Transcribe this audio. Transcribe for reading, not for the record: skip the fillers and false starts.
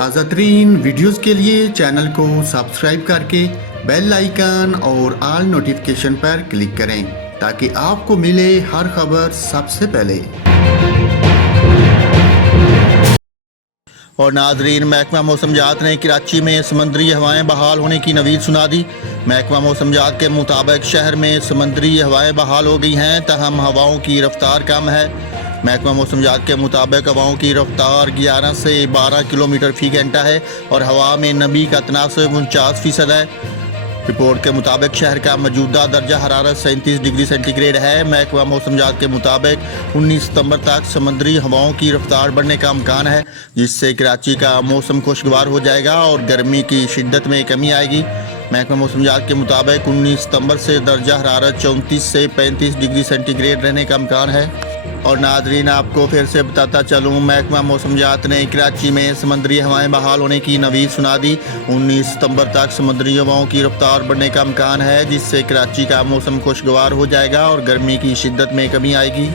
تازہ ترین ویڈیوز کے لیے چینل کو سبسکرائب کر کے بیل آئیکن اور آل نوٹیفیکیشن پر کلک کریں تاکہ آپ کو ملے ہر خبر سب سے پہلے۔ اور ناظرین، محکمہ موسمیات نے کراچی میں سمندری ہوائیں بحال ہونے کی نوید سنا دی۔ محکمہ موسمیات کے مطابق شہر میں سمندری ہوائیں بحال ہو گئی ہیں، تاہم ہواؤں کی رفتار کم ہے۔ محکمہ موسمیات کے مطابق ہواؤں کی رفتار 11 سے 12 کلومیٹر فی گھنٹہ ہے اور ہوا میں نمی کا تناسب 49% ہے۔ رپورٹ کے مطابق شہر کا موجودہ درجہ حرارت 37 ڈگری سینٹی گریڈ ہے۔ محکمہ موسمیات کے مطابق 19 ستمبر تک سمندری ہواؤں کی رفتار بڑھنے کا امکان ہے، جس سے کراچی کا موسم خوشگوار ہو جائے گا اور گرمی کی شدت میں کمی آئے گی۔ محکمہ موسمیات کے مطابق 19 ستمبر سے درجہ حرارت 34 سے 35 ڈگری سینٹی گریڈ رہنے کا امکان ہے۔ اور ناظرین، آپ کو پھر سے بتاتا چلوں، محکمہ موسمیات نے کراچی میں سمندری ہوائیں بحال ہونے کی نوید سنا دی۔ 19 ستمبر تک سمندری ہواؤں کی رفتار بڑھنے کا امکان ہے، جس سے کراچی کا موسم خوشگوار ہو جائے گا اور گرمی کی شدت میں کمی آئے گی۔